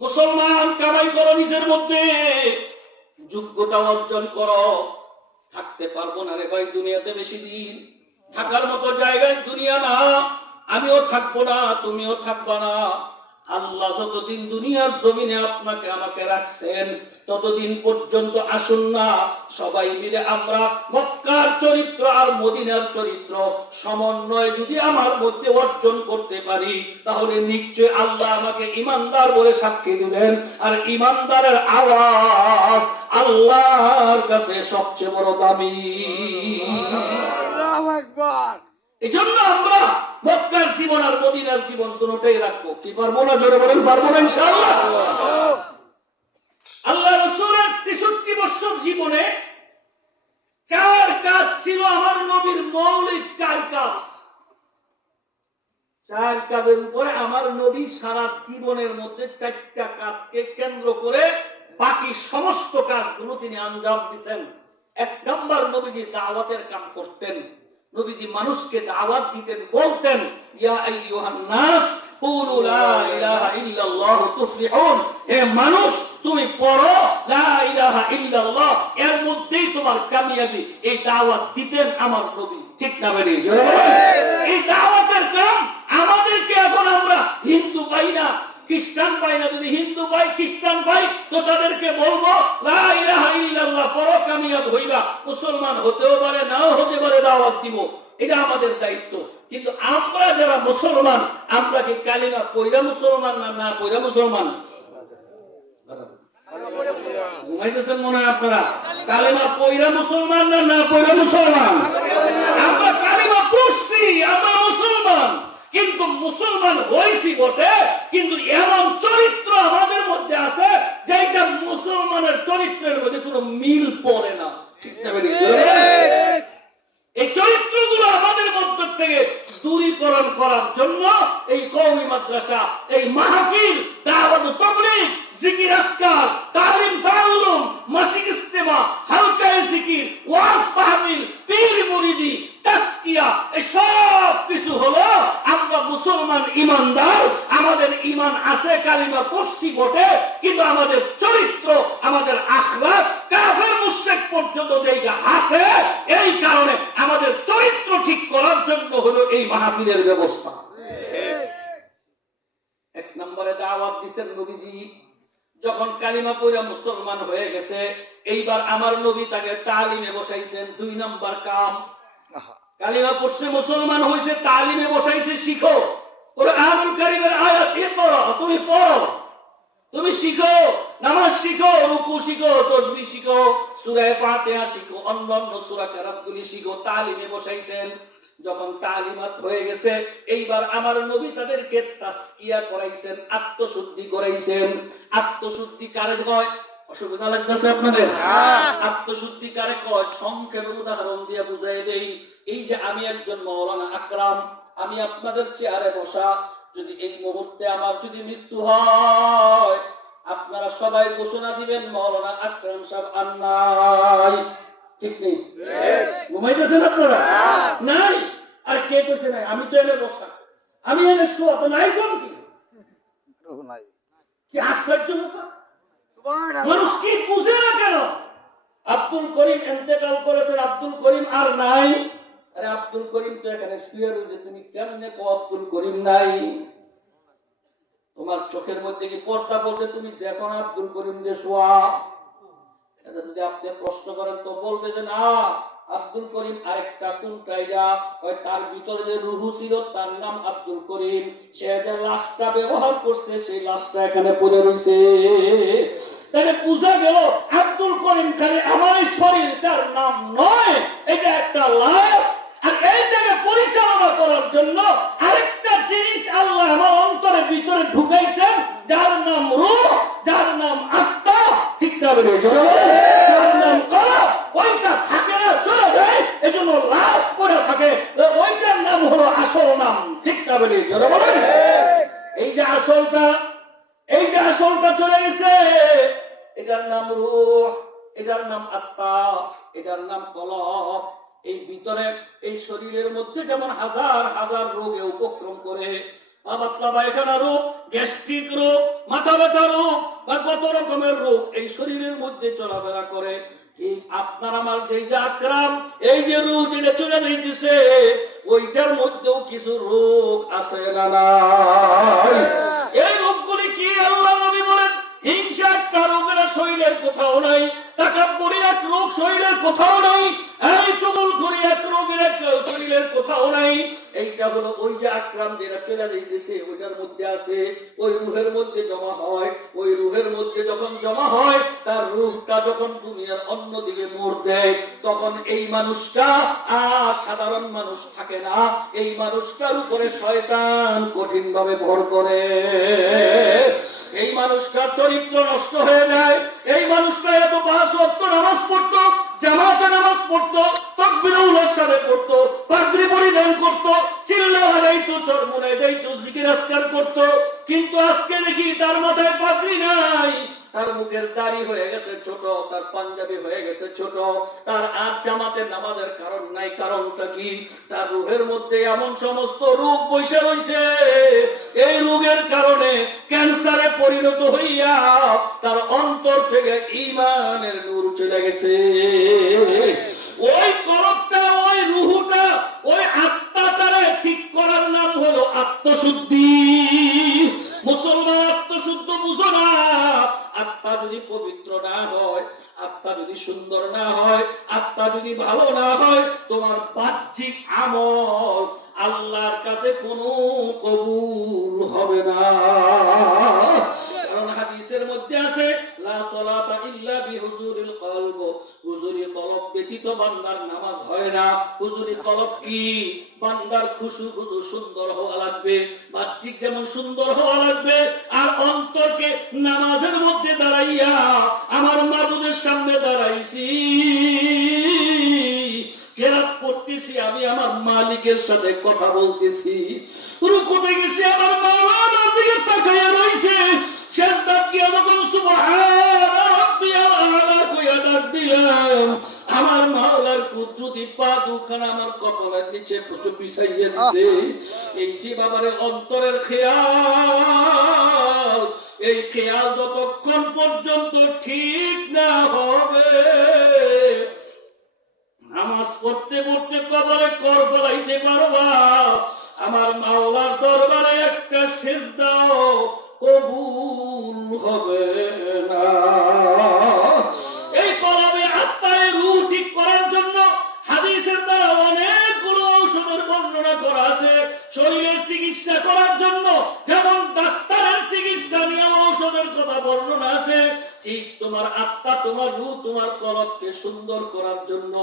মুসলমান কামাই করো, নিজের মধ্যে যোগ্যতা অর্জন করো। থাকতে পারবো না রে ভাই দুনিয়াতে বেশি দিন, থাকার মতো জায়গায় দুনিয়া না, আমিও থাকবো না, তুমিও থাকবা না। আল্লাহ যতদিন দুনিয়ার জমিনে আপনাকে আমাকে রাখছেন ততদিন পর্যন্ত আসুন না সবাই মিলে আমরা মক্কার চরিত্র আর মদিনার চরিত্র সমন্বয় যদি আমার মধ্যে অর্জন করতে পারি, তাহলে নিশ্চয় আল্লাহ আমাকে ঈমানদার বলে সাক্ষী দিবেন। আর ঈমানদারের আওয়াজ আল্লাহর কাছে সবচেয়ে বড় দামি। আল্লাহু আকবার। এজন্য আমরা মক্কার জীবন আর মদিনার জীবন দুটোই রাখবো। কি পারবো না? জোরে বলেন পারবো না ইনশাআল্লাহ। আল্লাহ রাসূলের 63 বছর জীবনে 4 কাজ ছিল আমার নবীর, মৌলিক 4 কাজ। 4 কাজের উপরে আমার নবী সারা জীবনের মধ্যে 4টা কাজকে কেন্দ্র করে বাকি সমস্ত কাজগুলো তিনি আঞ্জাম দিয়েছেন। 1 নম্বর, নবীজি দাওয়াতের কাম করতেন। নবীজি মানুষকে দাওয়াত দিতেন, বলতেন ইয়া আইয়ুহান নাস কুলু লা ইলাহা ইল্লাল্লাহু তুফলিহুন। হে মানুষ, তুমি পড়ো লা ইলাহা ইল্লাল্লাহ, এর মধ্যেই তোমার কামিয়াবি। এই দাওয়াত দিতেন আমার নবী। ঠিক না বলি? এই দাওয়াতের কাম আমাদেরকে, এখন আমরা হিন্দু পাই না, খ্রিস্টান পাই না, যদি হিন্দু পাই খ্রিস্টান পাই তো তাদেরকে বলবো লা ইলাহা ইল্লাল্লাহ পড়ো, কামিয়াব হইবা। মুসলমান হতেও পারে, নাও হতে পারে, দাওয়াত দিব, এটা আমাদের দায়িত্ব। কিন্তু আমরা যারা মুসলমান, আমরা কি কালিমা পয়রা মুসলমান না না পয়রা মুসলমান? ঘুমাইতেছেন মনে হয় আপনারা? কালিমা পয়রা মুসলমান না না পয়রা মুসলমান? আমরা কালিমা পড়ছি, আমরা মুসলমান, কিন্তু মুসলমান হইছি বটে, কিন্তু এমন চরিত্র আমাদের মধ্যে আছে যেটা মুসলমানের চরিত্রের মধ্যে কোনো মিল পড়ে না। ঠিক না? এই চরিত্রগুলো আমাদের মধ্য থেকে দূরীকরণ করার জন্য এই কওমি মাদ্রাসা, এই মাহফিল, দাওয়াত ও তাবলীগ, জিকির আজকার, তালিম তাআল্লুম, মাসিক ইজতিমা, হালকা জিকির, ওয়াজ মাহফিল, পীর মুরিদি, তাসকিয়া, এই সব কিছু হলো আমরা মুসলমান ঈমানদার, আমাদের ঈমান আছে, কালিমা পড়ছি বটে, কিন্তু আমাদের চরিত্র, আমাদের আখলাক কাফের মুশরিক পর্যন্ত যেটা আছে, এই কারণে আমাদের চরিত্র ঠিক করার জন্য হলো এই মাহফিলের ব্যবস্থা। 1 নম্বরে দাওয়াত দিয়েছেন নবীজি। যখন কালিমা পড়া মুসলমান হয়ে গেছে, এইবার আমার নবী তাকে তালিমে বসাইছেন। 2 নম্বর কাম, কালিমা পড়ছে, মুসলমান হয়েছে, তালিমে বসাইছে, শিখো। কুরআনুল কারীমের আয়াত পড়ো, তুমি পড়ো, তুমি শিখো, নামাজ শিখো, রুকু শিখো, তাসবিহ শিখো, সূরা ফাতিহা শিখো, অন্যান্য সূরা কেরাতগুলি শিখো। তালিমে বসাইছেন। যখন তালিমাত হয়ে গেছে, এইবার আমার নবী তাদেরকে তাসকিয়া করাইছেন, আত্মশুদ্ধি করাইছেন। আত্মশুদ্ধি কারে কয়? অসুবিধা লাগতেছে আপনাদের? আত্মশুদ্ধি কারে কয়? সংক্ষেপে উদাহরণ দিয়ে বুঝাই দেই। এই যে আমি একজন মাওলানা আকরাম, আমি আপনাদের চেয়ারে বসা, যদি এই মুহূর্তে আমার যদি মৃত্যু হয়, আপনারা সবাই ঘোষণা দিবেন মাওলানা আকরাম সাহেব আর নাই। ঠিক নেই? ঘুমাইতেছেন আপনারা? নাই। আর কে কইছে নাই? আমি তো এনে বসা, আমি এনে শোয়া, তো নাই কোন কি? কি আশ্চর্য ব্যাপার! মানুষ কি বুঝে না কেন? আব্দুল করিম ইন্তেকাল করেছেন, আব্দুল করিম আর নাই। আরে আব্দুল করিম তো এখানে শুয়ে রয়েছে, তুমি কেমনে কো আব্দুল করিম নাই? তোমার চোখের মধ্যে কি পর্দা পড়ছে? তুমি দেখো না আব্দুল করিম যে শোয়া? এটা যদি আপনি প্রশ্ন করেন তো বলবে যে না, আব্দুল করিম আরেকটা কোনটাইরা, ওই তার ভিতরে যে রূহ ছিল তার নাম আব্দুল করিম, সে যে লাশটা ব্যবহার করছে সেই লাশটা এখানে পড়ে রয়েছে। তাহলে বুঝা গেল আব্দুল করিম খালি আমার শরীরটার নাম নয়, এটা একটা লাশ। আর এইটাকে পরিচালনা করার জন্য আরেকটা জিনিস আল্লাহ আমার অন্তরের ভিতরে ঢুকাইছেন, যার নাম রূহ, যার নাম আত্মা। ঠিক না বলে? যার নাম কলব, ওইটা থাকে না, চলে যায়, এজন্য লাশ পড়ে থাকে, ওইটার নাম হলো আসল নাম। ঠিক না বলে? এই যে আসলটা, এই যে আসলটা চলে গেছে, এটার নাম রূহ, এটার নাম আত্মা, এটার নাম কলব। এই ভিতরে এই শরীরের মধ্যে যেমন হাজার হাজার রোগে উপক্রম করে, পাতলা পায়খানা রোগ, গ্যাস্ট্রিক রোগ, মাথা ব্যথা রোগ, বা কত রকমের রোগ এই শরীরের মধ্যে চলাফেরা করে। ঠিক আপনার আমার যেই যে আকরাম, এই যে রোগ যেটা চলে যাইতেছে, ওইটার মধ্যেও কিছু রোগ আছে না নাই? এই রোগগুলি কি? আল্লাহ নবী বলেন, হিংসা একটা রোগের শরীরের কোথাও নাই, তাকাব্বুরি এক রোগ শরীরের কোথাও নাই, এই চুগলখড়ি এক রোগের শরীরের কোথাও নাই। এইটা হলো ওই যে আকরাম যেটা চলে যাইতেছে, ওইটার মধ্যে আছে, ওই রূহের মধ্যে জমা হয়। ওই রূহের মধ্যে যখন জমা হয়, তার রূহটা যখন দুনিয়ার অন্যদিকে মোড় দেয়, তখন এই মানুষটা আর সাধারণ মানুষ থাকে না। এই মানুষটার উপরে শয়তান কঠিন ভাবে ভর করে। এই মানুষটার চরিত্র নষ্ট হয়ে যায়। এই মানুষটা এত 5 ওয়াক্ত নামাজ পড়তো, জামাতে নামাজ পড়তো, তাকবীরুল্লাহর সাথে পড়তো, পাগড়ি পরিধান করতো, চিল্লা লাগাইতো, চরমুনায় যাইতো, জিকির আজকার করতো, কিন্তু আজকে দেখি তার মাথায় পাগড়ি নাই, তার মুখের দাড়ি হয়ে গেছে ছোট, তার পাঞ্জাবি হয়ে গেছে ছোট, তার আর জামাতে নামাজের কারণ নাই। কারণটা কি? তার রূহের মধ্যে এমন সমস্ত রোগ বসে রয়েছে, এই রোগের কারণে ক্যান্সারে পরিণত হইয়া তার অন্তর থেকে ঈমানের নূর চলে গেছে। ওই কলবটা, ওই রূহটা, ওই আত্মাটারে ঠিক করার নাম হলো আত্মশুদ্ধি। মুসলমান আত্মশুদ্ধ বুঝো না। আত্মা যদি পবিত্র না হয়, আত্মা যদি সুন্দর না হয়, আত্মা যদি ভালো না হয়, তোমার বাহ্যিক আমল আল্লাহর কাছে কোনো কবুল হবে না। কারণ হাদিসের মধ্যে আছে, লা সালাতা ইল্লা বিহুজুরিল কলব, হুজুরি কলব ব্যতীত বান্দার নামাজ হয় না। হুজুরি কলব কি? বান্দার খুশু খুশু সুন্দর হওয়া লাগবে, বাহ্যিক যেমন সুন্দর হওয়া লাগবে, আর অন্তরকে নামাজের মধ্যে দাঁড়াইয়া আমার মাবুদের সামনে দাঁড়াইছি, কেরাত পড়তেছি, আমি আমার মালিকের সাথে কথা বলতেছি, রুকুতে গেছি, আমার মাওলানা দিকে তাকাইয়া রইছে, সেজদা দিয়া যখন সুবহান রাব্বিয়াল আলা কইয়া ডাক দিলাম, আমার মাওলার কুদরতি পা দুখানা আমার কপালের নিচে পিছাইয়া দিছে। এই যে বাবারে অন্তরের খেয়াল, এই খেয়াল যতক্ষণ পর্যন্ত ঠিক না হবে, নামাজ পড়তে পড়তে কবরে কর ফলাইতে পারবা, আমার মাওলার দরবারে একটা সিজদাও কবুল হবে না। এই কলবে আত্মায় রূহ ঠিক করার জন্য হাদিসের দ্বারা অনেকগুলো ঔষধের বর্ণনা করা আছে। শরীরের চিকিৎসা করার জন্য যেমন ডাক্তারের চিকিৎসা নিয়ে ঔষধের কথা বর্ণনা আছে, ঠিক তোমার আত্মা, তোমার রূহ, তোমার কলবকে সুন্দর করার জন্য,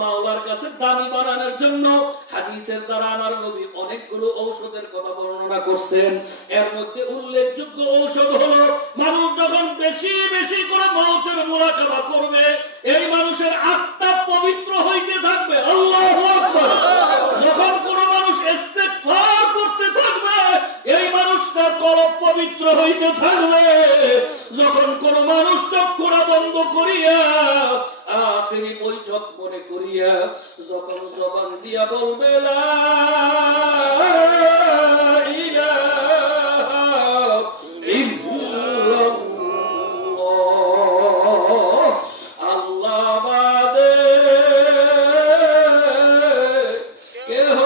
মাওলার কাছে দামি বানানোর জন্য হাদিসের দ্বারা আমার নবী অনেকগুলো ঔষধের কথা বর্ণনা করছেন। এর মধ্যে উল্লেখযোগ্য ঔষধ হলো, মানুষ যখন বেশি বেশি করে মওতের মুরাকাবা করবে, এই মানুষের আত্মা পবিত্র হইতে থাকবে। আল্লাহু আকবার। যখন কোন মানুষ ইস্তিগফার করতে থাকবে, এই মানুষটার কলব পবিত্র হইতে থাকবে। যখন কোন মানুষ চক্ষুরা বন্ধ করিয়া আখেরি বৈঠক মনে করিয়া যখন জবান দিয়া বলবে লা ইলাহা ইল্লাল্লাহ, আল্লাহ বাদে কেহ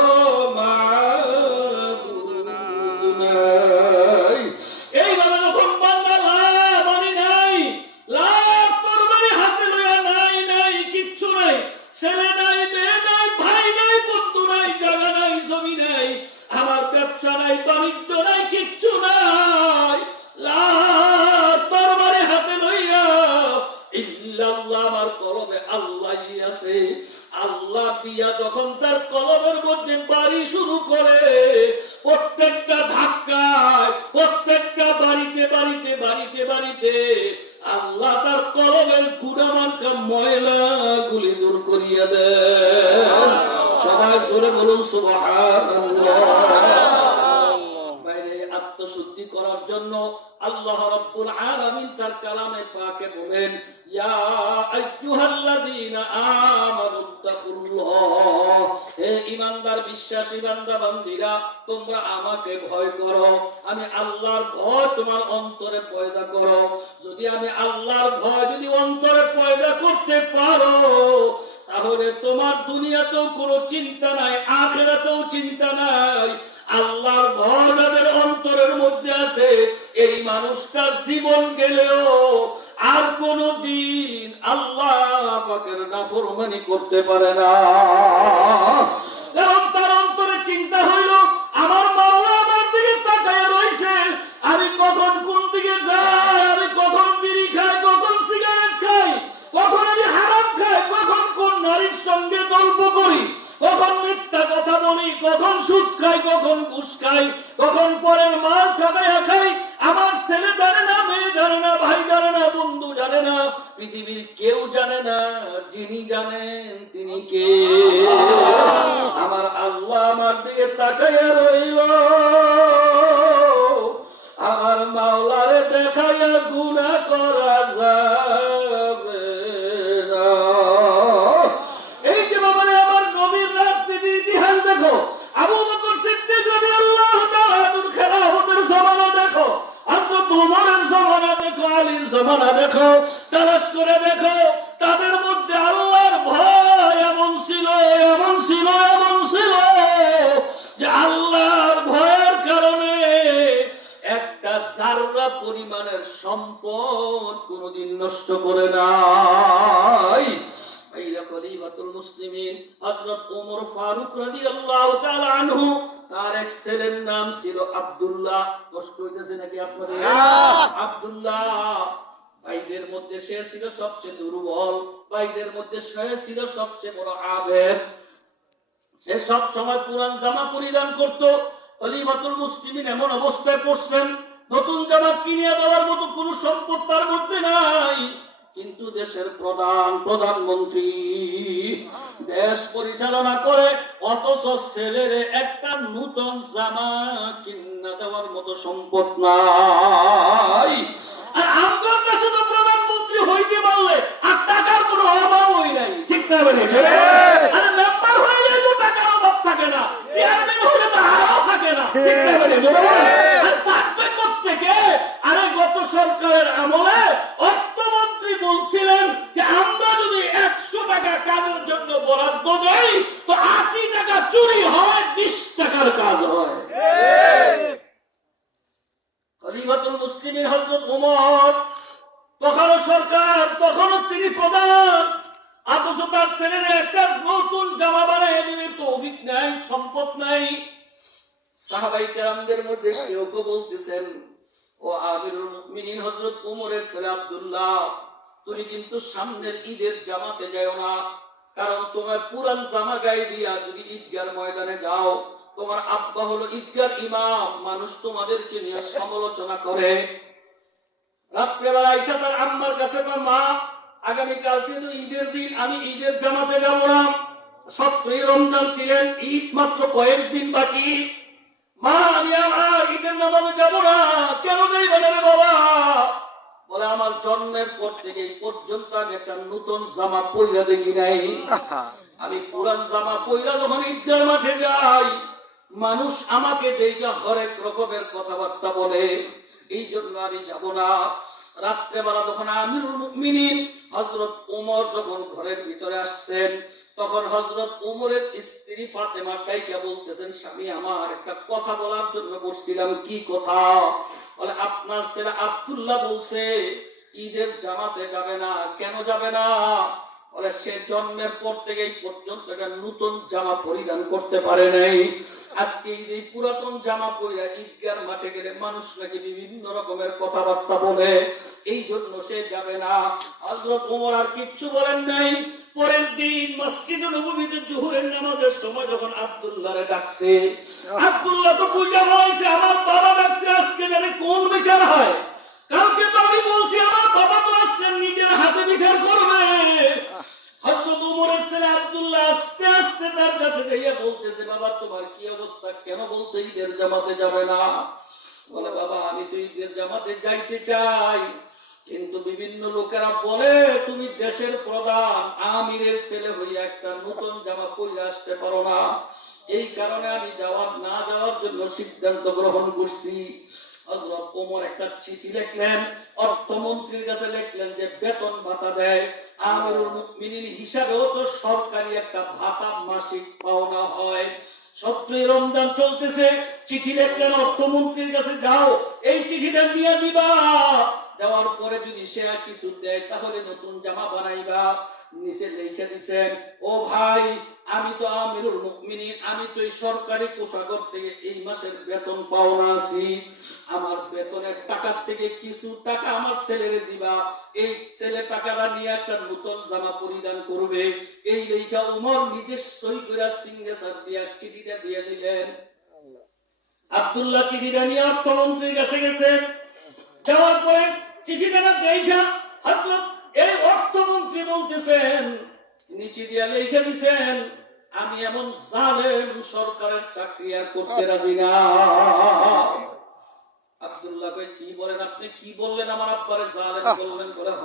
মাবুদ নাই, এইভাবে যখন বান্দা লা মানে নাই, লা তরবারি হাতে লইয়া নাই, নাই কিচ্ছু নাই, ছেলে নাই, মেয়ে নাই, ভাই নাই, বন্ধু নাই, জায়গা নাই, জমি নাই, আমার ব্যবসা নাই, বাণিজ্য নাই, কিচ্ছু নাই, লা তরবারি হাতে লইয়া ইল্লাল্লাহ, আমার কলবে আল্লাহই আছে, আল্লাহ দিয়া যখন তার কলবের মধ্যে বাড়ি শুরু করে, প্রত্যেকটা ধাক্কায়, প্রত্যেকটা বাড়িতে বাড়িতে বাড়িতে বাড়িতে আল্লাহ তার কলবের গুনাহমার্কা ময়লা গুলি দূর করিয়া দেন। সবাই জোরে বলুন সুবহানাল্লাহ। বাইরে আত্মশুদ্ধি করার জন্য আল্লাহ রাব্বুল আলামিন তার কালামে পাকে বলেন, ইয়া আইয়ুহাল্লাযীনা আমানুত্তাকুল্লাহ, হে ঈমানদার আল্লাহর বিশ্বাসী বান্দা বান্দীরা, তোমরা আমাকে ভয় করো, আমি আল্লাহর ভয় তোমার অন্তরে পয়দা করো। যদি আমি আল্লাহর ভয় যদি অন্তরে পয়দা করতে পারো, তাহলে তোমার দুনিয়াতেও কোনো চিন্তা নাই, আখিরাতেও চিন্তা নাই। আল্লাহর ভয় যাদের অন্তরের মধ্যে আছে, এই মানুষটার জীবন গেলেও আর কোনদিন আল্লাহ পাকের নাফরমানি করতে পারে না। কারণ তার অন্তরে চিন্তা হইল, আমার মাওলা আমার দিকে তাকায় রইছে, আমি কখন কোন দিকে যাই, আমি কখন বিড়ি খাই, কখন সিগারেট খাই, কখন আমি হারাম খাই, কখন কোন নারীর সঙ্গে গল্প করি, কখন মিথ্যা কথা বলি, কখন সুদ খাই, কখন ঘুষ খাই, কখন পরের মাল ঠকাইয়া খাই। আমার ছেলে জানে না, মেয়ে জানে না, ভাই জানে না, বন্ধু জানে না, পৃথিবীর কেউ জানে না। যিনি জানেন তিনি কে? আমার আল্লাহ আমার দিকে তাকাইয়া রইল, আমার মাওলারে দেখাইয়া গুনাহ করা যাবে না। এই যে বাবারে আমার নবীর রাজনীতির ইতিহাস দেখো, আবু বকর সিদ্দিক রাদিয়াল্লাহু তাআলা আনহুর খেলাফতের জমানা দেখো, হযরত ওমরের জমানা দেখো, আলীর জমানা দেখো, তালাশ করে দেখো, তাদের মধ্যে আল্লাহর ভয় এমন ছিল, এমন ছিল, এমন ছিল যে আল্লাহর ভয়ের কারণে একটা যাররা পরিমাণের সম্পদ কোনদিন নষ্ট করে নাই। খলিফাতুল মুসলিমিন হযরত ওমর ফারুক রাদিয়াল্লাহু তাআলা আনহু, তার এক ছেলের নাম ছিল আব্দুল্লাহ। কষ্ট হইতেছে নাকি আপনাদের? আব্দুল্লাহ ভাইদের মধ্যে সে ছিল সবচেয়ে দুর্বল, ভাইদের মধ্যে সে ছিল সবচেয়ে বড় আবেদ। সে সব সময় পুরান জামা পরিধান করত। খলিফাতুল মুসলিমিন এমন অবস্থায় পড়ছেন, নতুন জামা কিনে দেওয়ার মতো কোনো সম্পদ তার মধ্যে নাই, কিন্তু দেশের প্রধানমন্ত্রী দেশ পরিচালনা করে, অথচ ছেলের একটা নতুন জামা কিনে দেওয়ার মতো সম্পদ নাই। আর আমার দেশে তো প্রধানমন্ত্রী হইতে পারলে আর টাকার কোনো অভাবই নাই, ঠিক না? আর মেম্বার হইলে তো টাকার অভাব থাকে না, চেয়ারম্যান হইলে তো আরও থাকে না, ঠিক না? আর থাকবে কোত্থেকে? আরে গত সরকারের আমলে অর্থমন্ত্রী বলছিলেন যে আমরা যদি 100 টাকা কাজের জন্য বরাদ্দ দেই, তো 80 টাকা চুরি হয়, 20 টাকার কাজ হয়। খলিফাতুল মুসলিমিন হযরত ওমর, তখনও সরকার, তখনও তিনি প্রধান, অথচ তার ছেলের একটা নতুন জামা বানায় দিবে তৌফিক নাই, সম্পদ নাই। সাহাবায়ে কেরামদের মধ্যে কেউ কেউ বলতেছেন, ও আমিরুল মুমিনিন হযরত ওমরের ছেলে আব্দুল্লাহ, তুমি কিন্তু সামনের ঈদের জামাতে যাও না, কারণ তোমার পুরান জামা গায়ে দিয়া যদি ঈদগার ময়দানে যাও, তোমার আব্বা হলো ঈদগার ইমাম, মানুষ তোমাদেরকে নিয়ে সমালোচনা করে। রাত্রেবেলা আয়েশা তার আম্মার কাছে, মা আগামীকাল কিন্তু ঈদের দিন, আমি ঈদের জামাতে যাব না, সত্যই রমজান ছিলেন, ঈদ মাত্র কয়েকদিন বাকি, মা আমি আমার ঈদের নামাজে যাব না। কেন যাইবে না রে বাবা? বলে আমার জন্মের পর থেকে এই পর্যন্ত আমি একটা নতুন জামা পইরা দেখি নাই। আমি পুরান জামা পইরা যখন ঈদগার মাঠে যাই, মানুষ আমাকে দেখে হরেক রকমের কথাবার্তা বলে, এই জন্য আমি যাব না। রাত্রেবেলা যখন আমিরুল মুমিনিন হযরত ওমর যখন ঘরের ভিতরে আসছেন, তখন হযরত ওমরের স্ত্রী ফাতেমা ডাইকা বলতেছেন, স্বামী আমার একটা কথা বলার জন্য বসছিলাম। কি কথা? বলে আপনার ছেলে আব্দুল্লাহ বলছে ঈদের জামাতে যাবে না। কেন যাবে না? বলে সে জন্মের পর থেকে এই পর্যন্ত একটা নতুন জামা পরিধান করতে পারে নাই। আজকে এই পুরাতন জামা পরে ঈদগার মাঠে গেলে মানুষ নাকি বিভিন্ন রকমের কথাবার্তা বলে, এই জন্য সে যাবে না। হযরত ওমর আর কিচ্ছু বলেন নাই। পরের দিন মসজিদে নববীতে জোহরের নামাজের সময় যখন আব্দুল্লাহরে ডাকছে, আব্দুল্লাহ তো পূজা হয়েছে, আমার বাবা ডাকছে, আজকে জানি কোন বিচার হয়। কালকে তো আমি বলছি আমার বাবা তো আজকে নিজের হাতে বিচার করবে। হযরত ওমরের ছেলে আব্দুল্লাহ আস্তে আস্তে তার কাছে যাইয়া বলতেছে, বাবা তোমার কি অবস্থা? কেন বলছে ঈদের জামাতে যাবে না? বলে বাবা আমি তো ঈদের জামাতে যাইতে চাই, কিন্তু বিভিন্ন লোকেরা বলে তুমি দেশের প্রধান আমিরের ছেলে হইয়া একটা নতুন জামা পরে আসতে পারো না। এই কারণে আমি না যাওয়ার জন্য সিদ্ধান্ত গ্রহণ করছি। হযরত ওমর একটা চিঠি লিখলেন, অর্থমন্ত্রীর কাছে লিখলেন যে বেতন ভাতা দেয়, আমিরুল মুমিনিন হিসাবেও তো সরকারি একটা ভাতা মাসিক পাওনা হয়। সত্যই রমজান চলতেছে, চিঠি লিখলেন অর্থমন্ত্রীর কাছে, যাও এই চিঠিটা দিয়ে দিবা, দেওয়ার পরে যদি সে আর কিছু দেয় তাহলে নতুন জামা বানাইবা। নিচে লিখে দিছেন, ও ভাই আমি তো আমিরুল মুমিনিন, আমি তো এই সরকারি কোষাগার থেকে এই মাসের বেতন পাওনা আছি, আমার বেতনের টাকার থেকে কিছু টাকা আমার ছেলেরে দিবা, এই ছেলে টাকাটা নিয়ে একটা নতুন জামা পরিধান করবে। এই লেখা ওমর নিজে সই করে সিগনেচার দিয়ে চিঠিটা দিয়ে দিলেন। আব্দুল্লাহ চিঠিটা নিয়ে অর্থমন্ত্রীর কাছে গেছেন, যাওয়ার পরে চিঠিটা দেখা হযরত এই অর্থমন্ত্রী বলতেছেন, নিচে দিয়ে লিখে দিছেন, আমি এমন জালেম সরকারের চাকরি আর করতে রাজি না। আব্দুল্লাহ ভাই কি বলেন, আপনি কি বললেন আমার আব্বারে জালেম বললেন? বলে হ,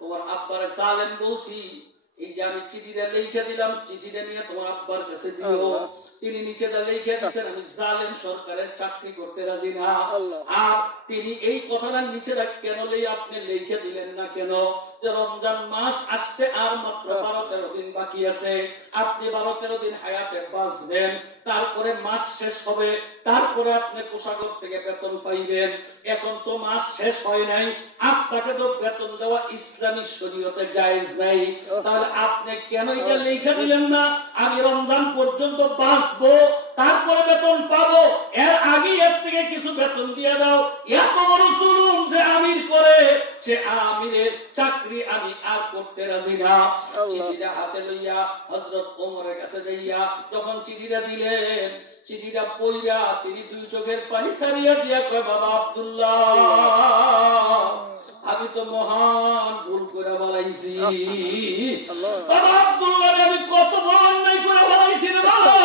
তোমার আব্বারে জালেম বলছি, এই যে আমি চিঠিটা লিখে দিলাম, চিঠিটা নিয়ে তোমার আব্বার কাছে দিও। তিনি নিচে দা লিখে দিয়েছেন, আমি জালেম সরকারের চাকরি করতে রাজি না। আর তিনি এই কথাটা নিচে দা কেন আপনি লিখে দিলেন না কেন? যে রমজান মাস আসতে আর মাত্র 12-13 দিন বাকি আছে, আপনি 12-13 দিন হায়াতে বাঁচবেন, তারপরে মাস শেষ হবে, তারপরে আপনি কোষাগার থেকে বেতন পাইবেন। এখন তো মাস শেষ হয় নাই, আপনাকে তো বেতন দেওয়া ইসলামী শরীয়তে জায়েজ নাই, তাহলে আপনি কেন এটা লিখে দিলেন না আমি রমজান পর্যন্ত বাঁচবো, তারপরে বেতন পাবো, এর আগে এর থেকে কিছু বেতন দিয়ে দাও। এত বড় জুলুম যে আমির করে, সে আমিরের চাকরি আমি আর করতে রাজি না। চিঠিটা হাতে লইয়া হযরত ওমরের কাছে যাইয়া যখন চিঠিটা দিলেন, চিঠিটা পড়িয়া তিনি দুই চোখের পানি সারিয়া দিয়া কয়, বাবা আব্দুল্লাহ, আমি তো মহান ভুল করে বলাইছি। বাবা আব্দুল্লাহ, আমি কত বড় অন্যায় করে বলাইছি রে বাবা।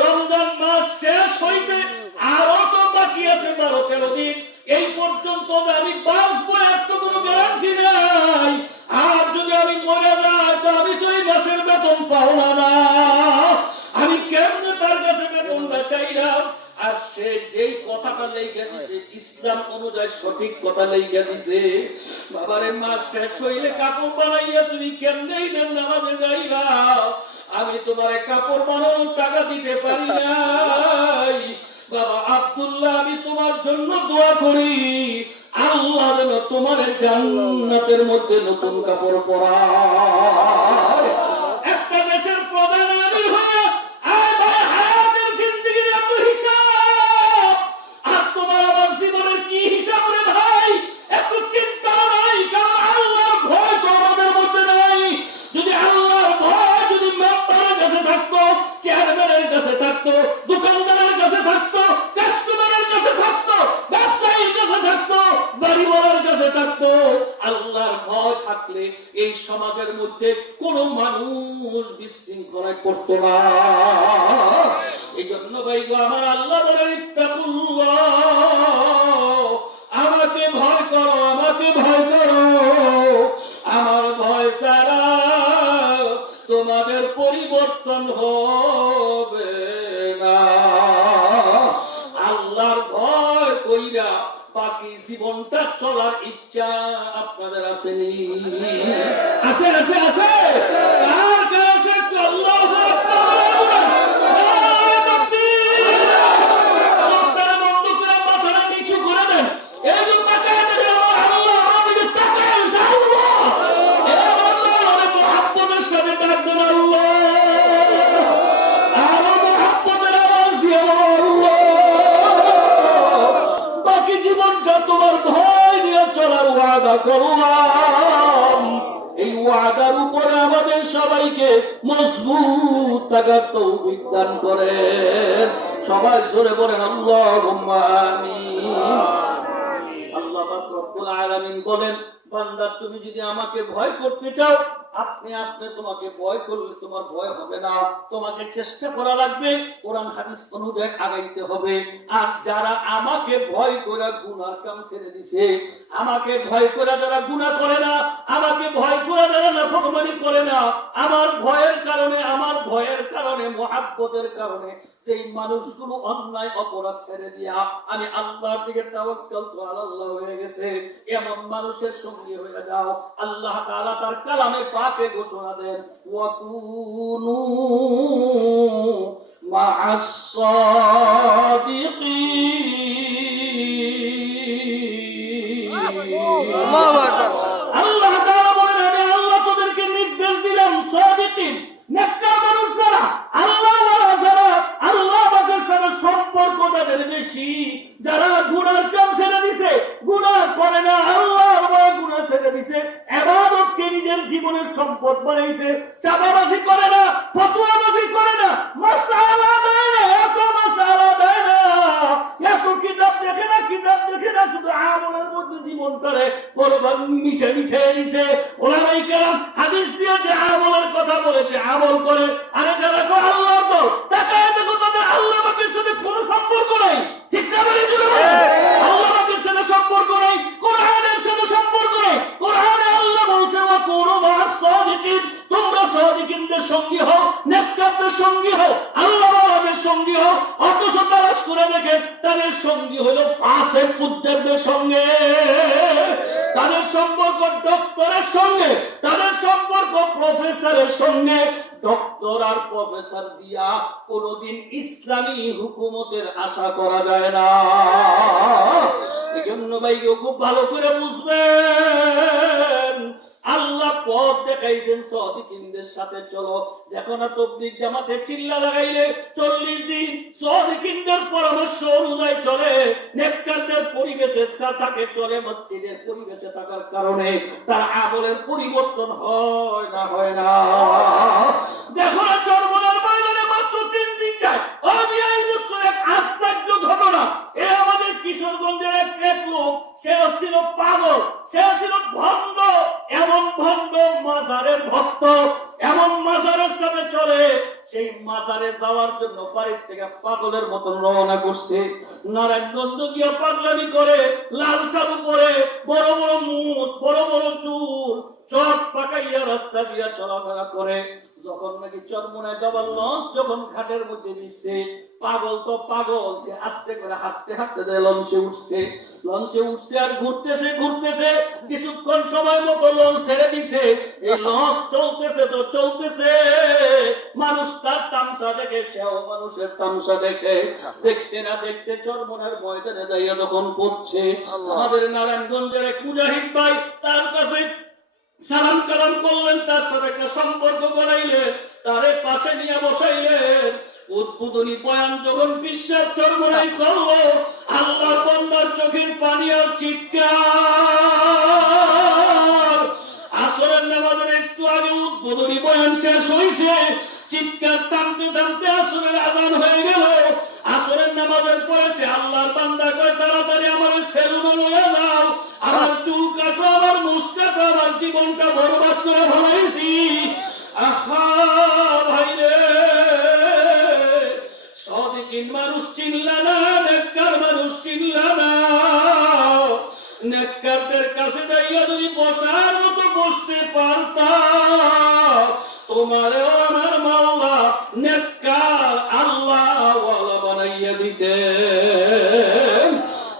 রমজান মাস শেষ হইতে আরো তো বাকি আছে 12-13 দিন, এই পর্যন্ত আমি বাঁচবো এত কোনো গ্যারান্টি নাই। আর যদি আমি মরে যাই তো আমি তো এই মাসের বেতন পাবো না। আমি কেমনে তার কাছে বেতনটা চাইলাম? আর সে যেই কথাটা লিখে দিছে ইসলাম অনুযায়ী সঠিক কথা লিখে দিছে, বাবারে মাস শেষ হইলে কাপড় বানাইয়া তুমি কেমনে ঈদের নামাজে যাইবা, আমি তোমারে কাপড় বানানোর টাকা দিতে পারি নাই। বাবা আব্দুল্লাহ, আমি তোমার জন্য দোয়া করি, আল্লাহ যেন তোমার জান্নাতের মধ্যে নতুন কাপড় পরায়। একটা দেশের প্রধান আমির হয়ে হায়াতের জিন্দেগির এত হিসাব, আর তোমার আমার জীবনের কি হিসাব রে ভাই? এত চিন্তা নাই, কারণ আল্লাহর ভয় তো আমাদের মধ্যে নাই। যদি আল্লাহর ভয় যদি মেম্বারের কাছে থাকতো, চেয়ারম্যানের কাছে থাকতো, দোকানদারের কাছে থাকতো, কাস্টমারের কাছে থাকতো, ব্যবসায়ীর কাছে থাকতো, বাড়িওয়ালার কাছে থাকতো, আল্লাহর ভয় থাকলে এই সমাজের মধ্যে কোন মানুষ বিশৃঙ্খলা করতো না। এই জন্য ভাই গো আমার, আল্লাহ বলেন ইত্তাকুল্লাহ, আমাকে ভয় করো, আমাকে ভয় করো, আমার ভয় ছাড়া তোমাদের পরিবর্তন হবে না। আল্লাহর ভয় কইরা বাকি জীবনটা চলার ইচ্ছা আপনাদের আসেনি? আছে আছে আছে, কার কার আছে? আল্লাহু আকবার। চোখটা বন্ধ করে মাথাটা নিচু করে দেন, এই যে তাকায় দেখেন আমার আল্লাহ আমাদের তাকায় আল্লাহ, এর আল্লাহ অনেক মহব্বতের সাথে ডাকবেন আল্লাহ, আরো মহব্বতের আওয়াজ দিয়ে আল্লাহ। বাকি জীবনটা তোমার ভয় নিয়ে চলার ওয়াদা করলাম, এই ওয়াদার উপরে আমাদের সবাইকে মজবুত থাকার তৌফিক দান করেন। সবাই জোরে বলেন আল্লাহুম্মা আমিন। আল্লাহ পাক রব্বুল আলামিন বলেন, বান্দা তুমি যদি আমাকে ভয় করতে চাও আপনি তোমাকে ভয় করলে তোমার ভয় হবে না, তোমাকে চেষ্টা করা লাগবে, কোরআন হাদিস অনুযায়ী আগাইতে হবে। আর যারা আমাকে ভয় করে গুনার কাম ছেড়ে দিছে, আমাকে ভয় করে যারা গুনাহ করে না, আমাকে ভয় করে যারা নাফরমানি করে না, আমার ভয়ের কারণে মুহাব্বতের কারণে যেই মানুষগুলো অন্যায় অপরাধ ছেড়ে দিয়া আমি আল্লাহর দিকে তাওয়াক্কুল আল্লাহ হয়ে গেছে, এমন মানুষের সঙ্গী হয়ে যাও। আল্লাহ তাআলা তার কালামে পাকে ঘোষণা দেন, ওয়া কুনু মা'আস সাদিকিন। আল্লাহ তাআলা বলেন, আমি আল্লাহ তোদেরকে নির্দেশ দিলাম সাদিকিন, নেককার মানুষ যারা, আল্লাহ যারা, আল্লাহ পাকের সাথে সম্পর্ক যাদের বেশি, যারা গুনার কাম ছেড়ে দিছে, গুনাহ করে না, আল্লাহর ভয়ে গুনাহ ছেড়ে দিছে, ইবাদতকে নিজের জীবনের সম্পদ বানাইছে, চাঁদাবাজি করে না, ফতোয়াবাজি করে না, মাসআলা দেয় না, এত মাসআলা দেয় না, এত কিতাব দেখে না, শুধু আমলের মধ্যে জীবনটারে বলবান মিশে নিছে। ওলামায়ে কেরাম হাদিস দিয়ে যে আমলের কথা বলেছে আমল করে। আরে যারা কো আল্লাহ তো তাকায় দেখো, তাদের আল্লাহ পাকের সাথে কোনো সম্পর্ক নাই। ঠিক না বলে দিল, আল্লাহ পাকের সাথে সম্পর্ক নাই, কোরআনের সাথে সম্পর্ক নাই। কোরআনে আল্লাহ বলছে, ওয়া কুনু মা'আস সাদিকিন, তোমরা সাদিকিনদের সঙ্গী হও, নেককারদের সঙ্গী হও, আল্লাহওয়ালাদের সঙ্গী হও। অথচ তালাশ করে দেখেন তাদের সঙ্গী হলো ফাসিক ফুজ্জারদের সঙ্গে, তাদের সম্পর্ক ডক্টরের সঙ্গে, তাদের সম্পর্ক প্রফেসরের সঙ্গে। ডক্টর আর প্রফেসর দিয়া কোনদিন ইসলামী হুকুমতের আশা করা যায় না। এজন্য ভাইও খুব ভালো করে বুঝবেন, আল্লাহ পথ দেখাইছেন সাদিকিনদের সাথে চলো। দেখো না তাবলীগ জামাতে চিল্লা লাগাইলে 40 দিন সাদিকিনদের পরামর্শ অনুযায়ী চলে, নেককারদের পরিবেশে থাকে চলে, মসজিদের পরিবেশে থাকার কারণে তার আমলের পরিবর্তন হয় না। দেখো না চরমনার ময়দানে মাত্র 3 দিন যায়, এক আশ্চর্য ঘটনা। এ আমাদের কিশোরগঞ্জের এক লোক, সে ছিল পাগল, সে ছিল ভণ্ড, এমন ভণ্ড মাজারের ভক্ত, এমন মাজারের সাথে চলে। সেই মাজারে যাওয়ার জন্য বাড়ির থেকে পাগলের মতন রওনা করছে। নারায়ণগঞ্জ গিয়া পাগলামি করে, লাল শাড়ি পরে, বড় বড় মুছ, বড় বড় চুল, চট পাকাইয়া রাস্তা দিয়া চলাফেরা করে। যখন নাকি চরমনায় যাবার লঞ্চ যখন ঘাটের মধ্যে দিচ্ছে, পাগল তো পাগল, সে আস্তে করে হাঁটতে লঞ্চে উঠছে আর ঘুরতেছে। কিছুক্ষণ সময় মতো লঞ্চ ছেড়ে দিছে। এই লঞ্চ চলতেছে, মানুষ তার তামসা দেখে, সেও মানুষের তামসা দেখে। দেখতে না দেখতে চরমনার ময়দানে যাইয়া যখন পড়ছে, আমাদের নারায়ণগঞ্জের এক মুজাহিদ ভাই তার কাছে সালাম কালাম করলেন, তার সাথে একটা সম্পর্ক গড়াইলেন, তারে পাশে নিয়ে বসাইলেন। উদ্বোধনী বয়ান যখন বিশ্বাস চরমনাই করলো, আল্লাহর বান্দার চোখের পানি আর চিৎকার। আসরের নামাজের একটু আগে উদ্বোধনী বয়ান শেষ হয়েছে, চিৎকার থামতে আসরের আযান হয়ে গেল। আসরের নামাজের পরে সে আল্লাহর বান্দা কয়, তাড়াতাড়ি আমার সেলুনে লইয়া যাও, আমার চুল কাটো, আমার মুছ কাটো, আমার জীবনটা বরবাদ করে ফেলাইছি। আহা ভাইরে, সাদিকিন মানুষ চিনলা না, নেককার মানুষ চিনলা না। নেককারদের কাছে যাইয়া যদি বসার মতো বসতে পারতাম, তোমারও আমার মাওলা নেককার আল্লাহ ওয়ালা বানাইয়া দিতেন।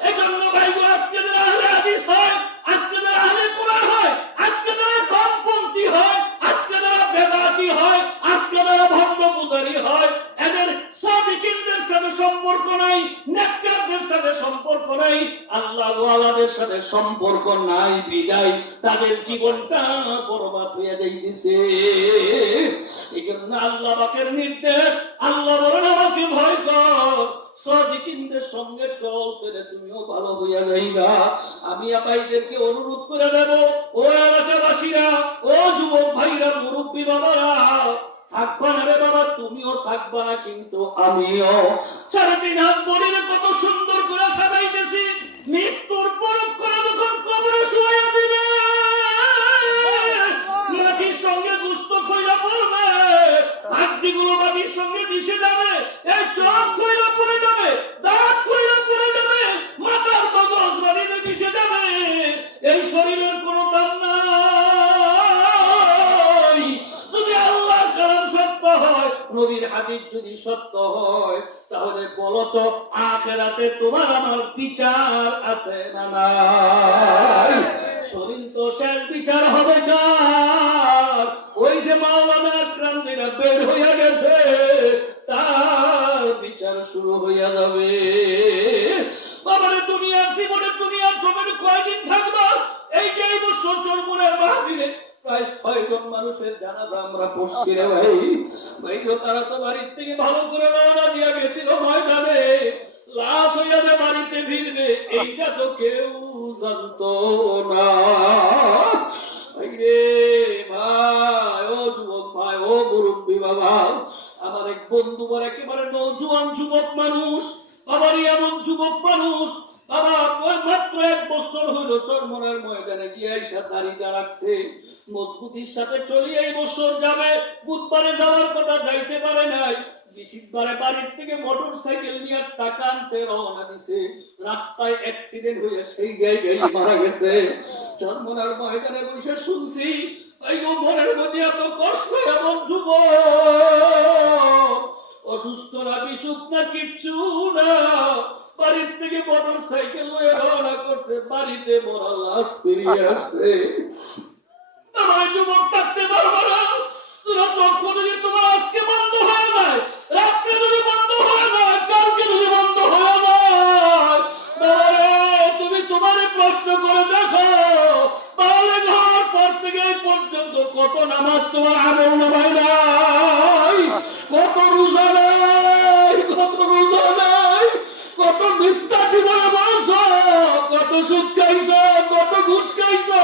এজন্য ভাইগো, আজকে যারা আহলে হাদিস হয়, আজকে যারা আহলে কোরআন হয়, আজকে যারা বামপন্থী হয়, আজকে যারা বেদাতি হয়, আজকে যারা ভণ্ড পূজারী হয়, এদের সাদিকিনদের সাথে সম্পর্ক নাই, নেককারদের সাথে সম্পর্ক নাই, আল্লাহ ওয়ালাদের সাথে সম্পর্ক নাই, বিদায় তাদের জীবনটা বরবাদ হয়ে যাইতেছে। এই জন্য আল্লাহ পাকের নির্দেশ, আল্লাহ বলেন আমাকে ভয় কর, সাদিকিনদের সঙ্গে চলতে তুমিও ভালো হইয়া যাইবা। আমি ভাইদেরকে অনুরোধ করে দেব, ও এলাকাবাসীরা, ও যুবক ভাইরা, মুরব্বী বাবারা, থাকবা না রে বাবা, তুমিও থাকবা না, কিন্তু আমিও। 3.5 হাত বলিলে কত সুন্দর করে সাজাইতেছি, মৃত্যুর পরক করে যখন কবরে শুয়ে দিবে, মাটির সঙ্গে নবীর হাদিস যদি সত্য হয়, তাহলে বলো তো আখিরাতে তোমার আমার বিচার আছে না নাই? শরীর তো শেষ বিচার হবে কার? ওই যে মাওলানা আকরাম যেটা বের হইয়া গেছে, তার বিচার শুরু হইয়া যাবে। বাবারে, দুনিয়ার জীবনে দুনিয়ার জমিনে কয়দিন থাকবা? এই যে এই বছর চরমুনার মাহফিলে প্রায় 6 জন মানুষের জানাজা আমরা পড়ছি রে ভাই। ভাইও তারা তো বাড়ির থেকে ভালো করে রওনা দিয়া গেছিল ময়দানে, লাশ হইয়া যে বাড়িতে ফিরবে এইটা তো কেউ জানতো না। ভাইরে ভাই, ও যুবক ভাই, ও মুরব্বী বাবা, আমার এক বন্ধু বলে একেবারে নওজোয়ান যুবক মানুষ, বাবারই এমন যুবক মানুষ, বাবা মাত্র 1 বছর হইল চরমনার ময়দানে গিয়ে আইসা দাড়িটা রাখছে, মজবুতির সাথে চলি এই বছর যাবে, বুধবারে যাওয়ার কথা যাইতে পারে নাই, বৃহস্পতিবারে বাড়ির থেকে মোটরসাইকেল নিয়ে টাকা আনতে রওনা দিছে, রাস্তায় অ্যাক্সিডেন্ট হয়ে সেই জায়গায় মারা গেছে। চরমনার ময়দানে বসে শুনছি, এই মনের মধ্যে এত কষ্ট, এমন যুবক অসুস্থ না বিসুখ না কিচ্ছু না, বাড়ির থেকে মোটরসাইকেল নিয়ে রওনা করছে, বাড়িতে মরা লাশ ফিরিয়ে আসছে। আমার যুবক থাকতে পারবো না, চক্ষু যদি তোমার আজকে বন্ধ হয়ে যায়, রাত্রে যদি বন্ধ হয়ে যায়, কালকে যদি বন্ধ হয়ে যায়, বাবারে তুমি তোমারে প্রশ্ন করে দেখো, তাহলে ঘর পর থেকে এই পর্যন্ত কত নামাজ তোমার আমল নামায় নাই, কত রোজা নাই, কত রোজা নাই, কত মিথ্যা জীবনে বলছো, কত সুদ খাইছো, কত ঘুষ খাইছো।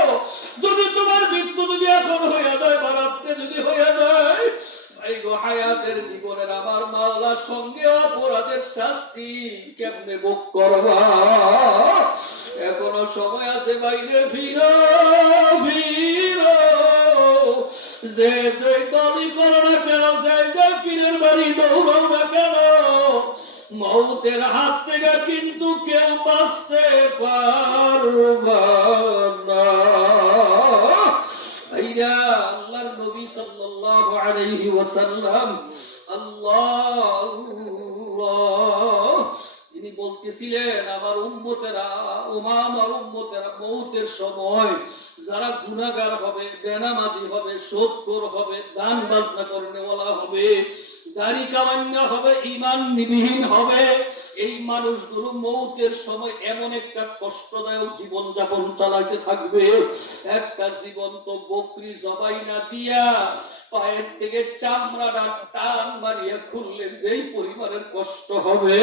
যদি তোমার মৃত্যু যদি এখন হইয়া যায় বা রাত্রে যদি হইয়া যায়, এই গো হায়াতের জীবনের আমার মাওলার সঙ্গে অপরাধের শাস্তি কেমনে ভোগ করবা? এখনো সময় আছে, বাইরে ফিরো ফিরো, যে যে দলই করো না কেন, যে যে পীরের বাড়ি দৌড়াও না কেন, মৌতের হাত থেকে কিন্তু কেউ বাঁচতে পারবা না। আল্লাহর নবী সাল্লাল্লাহু আলাইহি ওয়াসাল্লাম আল্লাহ তিনি বলতেছিলেন, আমার উম্মতেরা, আমার উম্মতেরা মৌতের সময় যারা গুনাহগার হবে, বেনামাজি হবে, শোধখোর হবে, গান বাজনা করনেওয়ালা হবে, দাড়ি কামান্না হবে, ঈমান নিবিহীন হবে, এই মানুষগুলো মৌতের সময় এমন একটা কষ্টদায়ক জীবন যাপন চালাতে থাকবে, একটা জীবন্ত বকরি জবাই না দিয়া পায়ের থেকে চামড়াটা টান মারিয়া খুললে যেই পরিবারের কষ্ট হবে,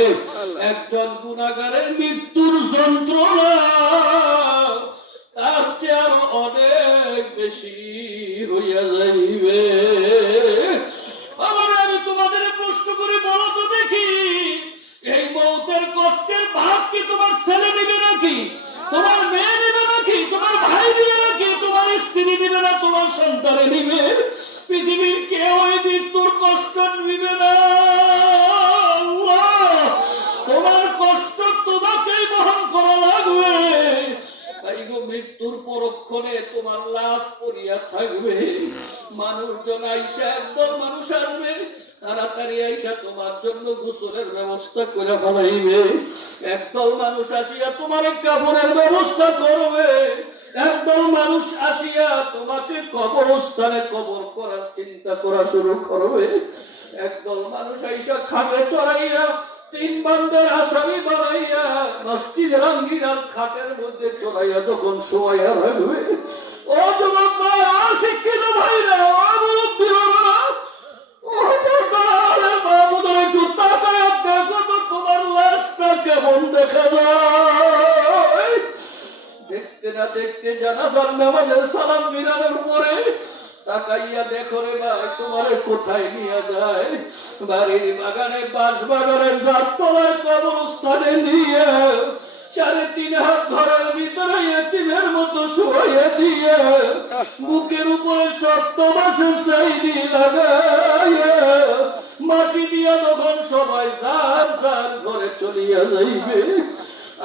একজন গুনাহগারের মৃত্যুর যন্ত্রণা তার চেয়ে আরো অনেক বেশি হইয়া যাইবে। আবার আমি তোমাদের প্রশ্ন করে বলো তো দেখি, এই মৌতের কষ্টের ভাগ কি তোমার ছেলে নিবে নাকি, তোমার মেয়ে নিবে নাকি, তোমার ভাই নিবে নাকি, তোমার স্ত্রী নিবে না, তোমার সন্তানে নিবে? পৃথিবীর কেউ এই মৃত্যুর কষ্ট নিবে না। তোমার কষ্ট তোমাকেই বহন করা লাগবে। মৃত্যুর পরক্ষণে তোমার লাশ পড়িয়া থাকবে, মানুষজন আইসা, একদল মানুষ আসবে, তাড়াতাড়ি আইসা তোমার জন্য গোসলের ব্যবস্থা করে ফেলাইবে, একদল মানুষ আসিয়া তোমার কাপড়ের ব্যবস্থা করবে, একদল মানুষ আসিয়া তোমাকে কবরস্থানে কবর করার চিন্তা করা শুরু করবে, একদল মানুষ আইসা খাটে চড়াইয়া 3 বান্দার আসামি বানাইয়া মসজিদের আঙ্গিনার খাটের মধ্যে চড়াইয়া তখন শোয়াইয়া রাখবে। ও যুবক ভাই, অশিক্ষিত ভাইরা, মুরব্বী বাবারা, ও বাবারা, একটু তাকায় দেখো তো তোমার লাশটা কেমন দেখা যায়। দেখতে না দেখতে জানাজার নামাজের সালাম বিরানোর পরে তাকাইয়া দেখো রে ভাই, তোমারে কোথায় নিয়ে যায়? বাড়ির বাগানে, বাঁশ বাগানের গাছতলায় কবরস্থানে নিয়ে 3.5 হাত ঘরের ভিতরে এতিমের মতো শুয়াইয়া দিয়ে বুকের উপরে শক্ত বাঁশের সাইডি লাগাইয়া মাটি দিয়া যখন সবাই যার যার ঘরে চলিয়া যাইবে,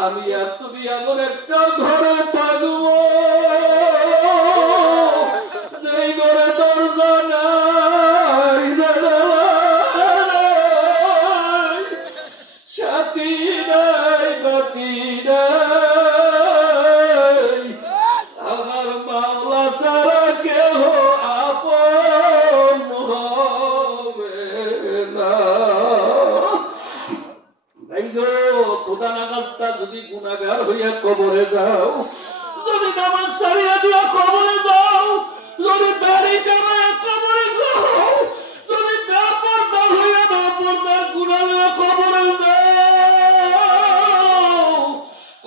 আমি আর তুমি এমন একটা ঘরে থাকবো যেই ঘরে দরজা নাই, জানালা কবরে যাও, যদি দাড়ি কামায় কবরে যাও, যদি বেপরদা হইয়া বেপরদার গুনাহ লইয়া কবরে যাও,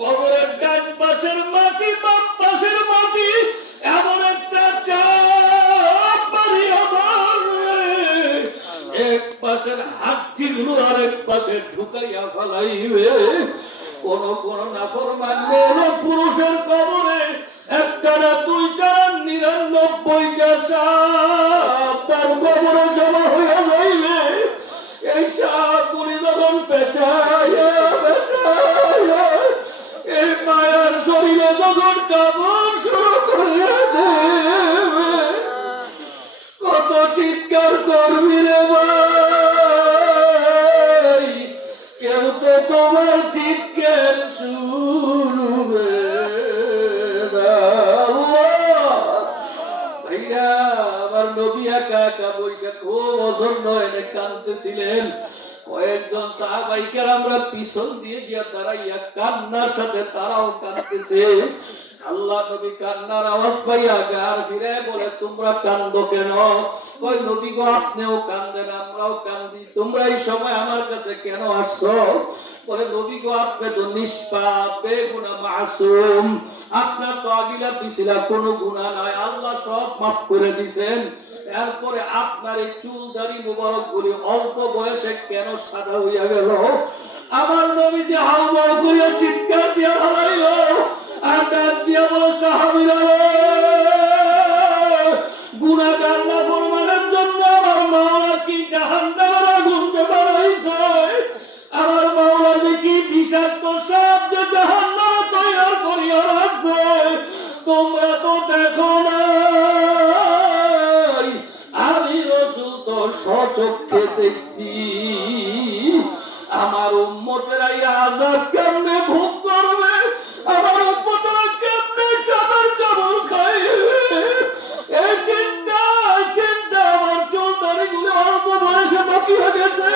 কবরের ডান পাশের মাটি বাম পাশের মাটি এমন একটা চাপ মারিয়া মারবে, এক পাশের হাড্ডিগুলো আরেক পাশে ঢুকাইয়া ফেলাইবে। কোন কোন নাফরমান মেয়ে পুরুষের কবরে একটা না দুইটা না 99টা সাপ তার কবরে জমা হইয়া যাইবে। এই সাপগুলি যখন পেঁচাইয়া পেঁচাইয়া এই মায়ার শরীরে যখন কামড় শুরু করিয়া দেবে, কত চিৎকার করবি রে ভাই, কেউ তো তোমার চিৎকার শুনবে না। ভাইয়া, আমার নবী একা একা বৈশা খুব ওজন নয় কাঁদতেছিলেন। কয়েকজন সাহাবায়ে কেরামরা পিছন দিয়ে গিয়া দাঁড়াইয়া কান্নার সাথে তারাও কাঁদতেছে। আল্লাহ নবী কান্নার আওয়াজ পাইয়া গার ফিরে বলে, তোমরা কান্দো কেন? কই নবী গো, আপনিও কান্দেন, আমরাও কান্দি, তোমরা এই সময় আমার কাছে কেন আসছো? বলে, নবী গো, আপনি তো নিষ্পাপ বেগুনাহ মাসুম, আপনার তো আগিলা পিছিলা কোনো গুনাহ নাই, আল্লাহ সব মাফ করে দিবেন। এরপরে আপনার এই চুল দাড়ি মুবারক গুলি অল্প বয়সে কেন সাদা হইয়া গেল? আমার নবী যে হাওমাও করিয়া চিৎকার দিয়া হারাইল, আর ডাক দিয়া বলো, সাহাবীরা গুনাহগার নাফরমানের জন্য আমার মাওলা কি জাহান্নামের আগুনকে বানাইছে, আমার মাওলা যে কি বিষাক্ত সাপ যে জাহান্নামে তৈরি করিয়া রাখছে, তোমরা তো দেখো না। আমি রাসূল তো স্বচক্ষে দেখছি। আমার উম্মতেরা এই আযাব কেমনে ভোগ করবে, আমার উম্মতেরা কেমনে সাদার কামড় খাইবে, এই চিন্তা চিন্তা আমার চুল দাড়িগুলো অল্প বয়সে বাকি হয়ে গেছে।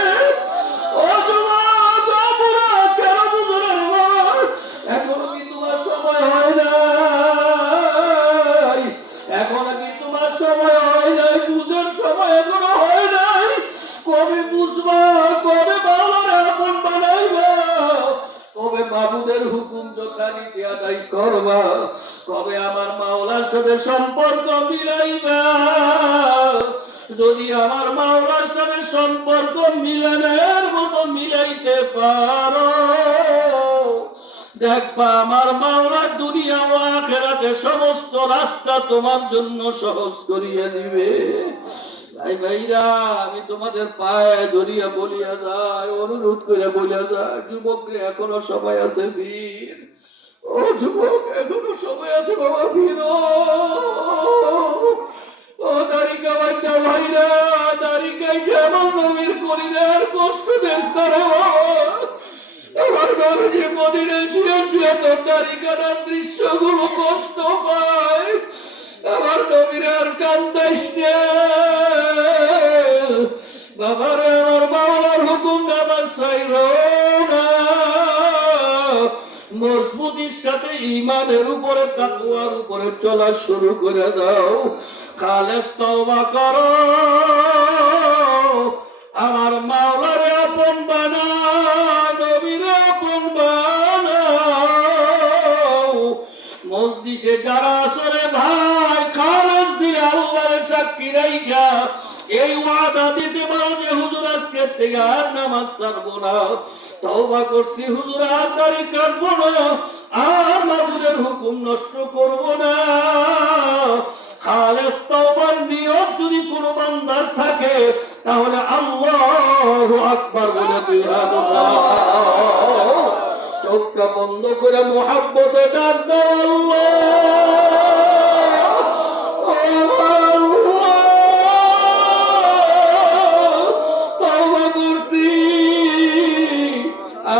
ও যুবক, ও বুড়া, কেন বুঝো না বাবা? এখনো কি তোমার সময় হয় নাই? এখনো কি তোমার সময় হয় নাই? বুঝার সময় এখনো হয় নাই। কবে বুঝবা? কবে বাবার আপন বানাইবা? কবে বাবুদের হুকুম যথারী আদায় করবা? কবে আমার মাওলার সাথে সম্পর্ক মিলাইবা? যদি আমার মাওলার সাথে সম্পর্ক মিলানের মতো মিলাইতে পারো, দেখবা আমার মাওলা দুনিয়া ও আখিরাতে সমস্ত রাস্তা তোমার জন্য সহজ করিয়া দিবে। ভাই ভাইরা, আমি তোমাদের পায়ে ধরিয়া বলিয়া যায়, অনুরোধ করে বলিয়া যায়, যুবকরে এখনো সময় আছে বীর। ও যুবক, এখনো সময় আছে বাবা, বীর। ও দাড়িকা বাচ্চা ভাইরা, দাড়িকাই যেমন নবীর করিলের কষ্ট দেখতে রে বাবা। আমার ঘরে যে মদিনে শুয়ে শুয়ে তোর দাড়িকাটার দৃশ্যগুলো কষ্ট পায়, আমার নবীর আর কান্দাইস বাবারে, আমার মাওলার হুকুম আমার ছাইর না। মজবুতির সাথে ঈমানের উপরে তাকওয়ার উপরে চলা শুরু করে দাও। খালেস তওবা করো, আমার মাওলার আপন বানাও, নবীর আপন বানাও। মজলিসে যারা আসরে ভাই, খালেস দিলে আল্লাহর সাক্ষী রাইখা এই ওয়াদা দিতে পারো যে হুজুর আজকে থেকে আর নামাজ ছাড়বো না, তওবা করছি হুজুর আর দাড়ি কাটবো না, আর মাহবুবের হুকুম নষ্ট করবো না। খালেস তওবার নিয়ত যদি কোনো বান্দার থাকে, তাহলে আল্লাহু আকবার বলে তুই চোখটা বন্ধ করে মুহাব্বতে ডাক দাও, আল্লাহ তওবা করছি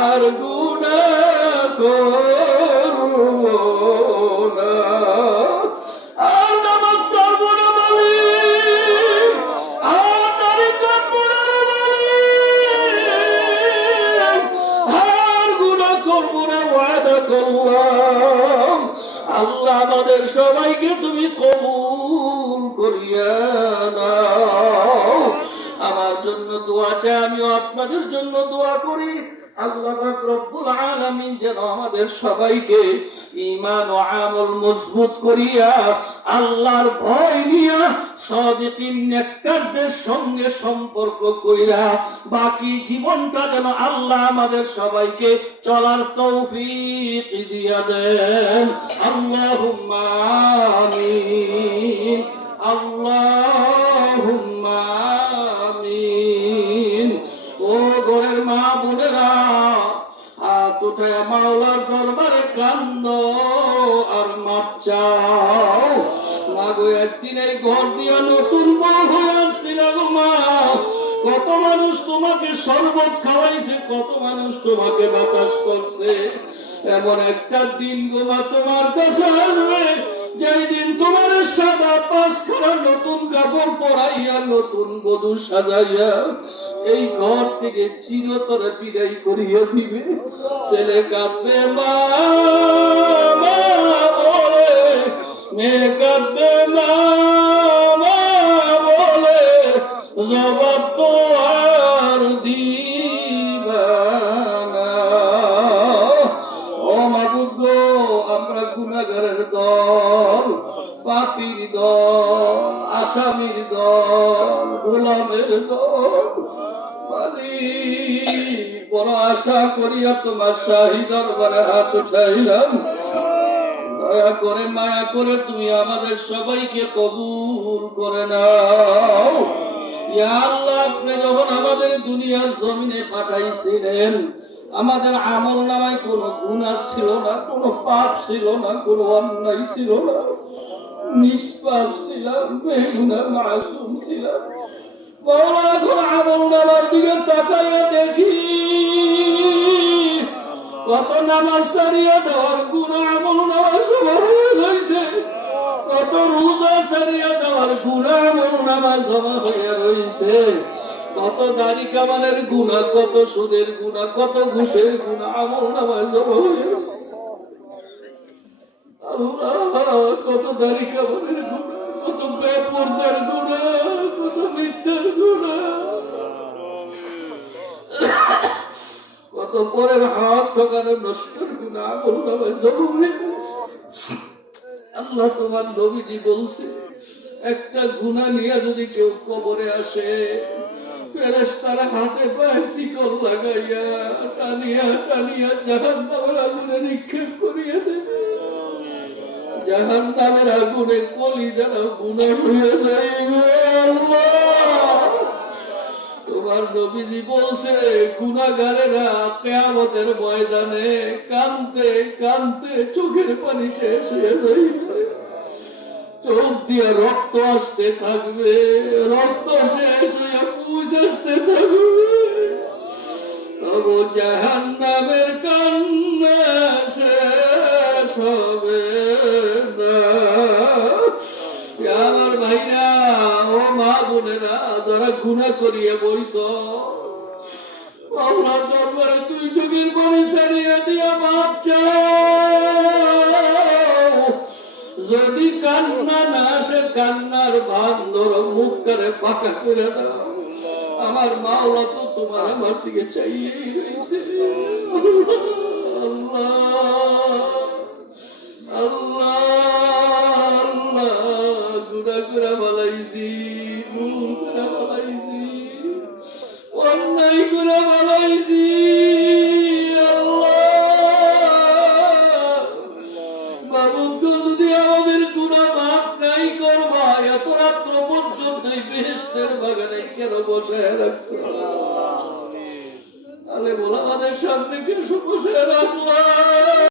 আর গুনাহ করব না, আর নামাজ ছাড়বো না মালিক, আর দাড়ি কাটবো না মালিক, আর গুনাহ করবো না, ওয়াদা করলাম। আল্লাহ আমাদের সবাইকে তুমি কবুল করিয়া নাও। আমার জন্য দোয়া চাই, আমিও আপনাদের জন্য দোয়া করি। আল্লাহ পাক রব্বুল আলামিন যেন আমাদের সবাইকে ঈমান ও আমল মজবুত করিয়া আল্লাহর ভয় নিয়া সাদিকিন নেককারদের সঙ্গে সম্পর্ক কইরা বাকি জীবনটা যেন আল্লাহ আমাদের সবাইকে চলার তৌফিক দিয়া দেন। আল্লাহুম্মা আমিন, আল্লাহুম্মা আমিন। ও ঘরের মা বোনেরা, হাত উঠায় মাওলার দরবারে কান্দ আর মাপ চাও। মাগো একদিন এই ঘর দিয়া নতুন বউ হয়ে আসছিল গো মা, কত মানুষ তোমাকে শরবত খাওয়াইছে, কত মানুষ তোমাকে বাতাস করছে। এমন একটা দিন গো মা তোমার কাছে আসবে, যেই দিন তোমার সাদা পাঁচখানা নতুন কাপড় পরাইয়া নতুন বধূ সাজাইয়া এই ঘর থেকে চিরতরে বিদায় করিয়া দিবে। ছেলে কাঁদবে মা মা বলে, মেয়ে কাঁদবে মা মা বলে, জবাব তো আর দিবা না। ও মাবুদ গো, আমরা গুনাহগারের দল, পাপীর দল, আসামির দল, গোলামের দল। বড় আশা করিয়া তোমার শাহী দরবারে হাত উঠাইলাম। দয়া করে মায়া করে তুমি আমাদের সবাইকে কবুল করে নাও। ইয়া আল্লাহ, আপনি যখন আমাদের দুনিয়ার জমিনে পাঠাইছিলেন, আমাদের আমল নামায় কোনো গুনাহ ছিল না, কোনো পাপ ছিল না, কোনো অন্যায় ছিল না। নিষ্পাপ ছিলাম, বেগুনাহ মাসুম ছিলাম। মাওলা, এখন আমল নামার দিকে তাকাইয়া দেখি কত নামাজ ছাড়িয়া দেওয়ার গুনাহ আমল নামাজ জমা হয়ে রয়েছে, কত রোজা ছাড়িয়া দেওয়ার গুনাহ আমল নামাজ জমা হয়ে রয়েছে, কত দাড়ি কামানের গুনাহ, কত সুদের গুনাহ, কত ঘুষের গুনাহ আমল নামাজ জমা হয়ে রয়েছে। আল্লাহ, কত দাড়ি কামানের গুনাহ, কত বেপরদার গুনাহ, কত মিথ্যার গুনাহ, কত পরের হাত ঠকানো নষ্টের গুনাহ আমল নামায় জমা হয়ে রয়েছে। আল্লাহ, তোমার নবীজি বলছে, একটা গুনাহ নিয়ে যদি কেউ কবরে আসে, ফেরেশতারা হাতে পায়ে শিকল লাগাইয়া টানিয়া টানিয়া জাহান্নামের আগুনে নিক্ষেপ করিয়া দেবে। জাহান্নামের আগুনে কলিজাটা গুনাহ হয়ে যাইবে। আল্লাহ, তোমার নবীজি বলছে, গুনাহগারেরা কিয়ামতের ময়দানে কাঁদতে কাঁদতে চোখের পানি শেষ হয়ে যাইবে, চোখ দিয়ে রক্ত আসতে থাকবে, রক্ত শেষ হয়ে পুষ আসতে থাকবে। তবু জাহান্নামের কান্না শেষ হবে না। আমার ভাইরা, ও মা বোনেরা, যারা গুনাহ করিয়া বইছ, আল্লাহর দরবারে দুই চোখের পানি ছাড়িয়া দিয়া মাপ চাও। যদি কান্না না আসে, কান্নার ভান ধরো, মুখটারে পাকা করে দাও। আমার মাওলা তো তোমার আমার দিকে চাইয়েই রয়েছে। আল্লাহ আল্লাহ আল্লাহ, গুনাহ করে ফেলাইছি, ভুল করে ফেলাইছি, অন্যায় করে ফেলাইছি। বাগানে কেন বসে রাখছো? আলে বলা আমাদের সামনে কে বসে রাখলা?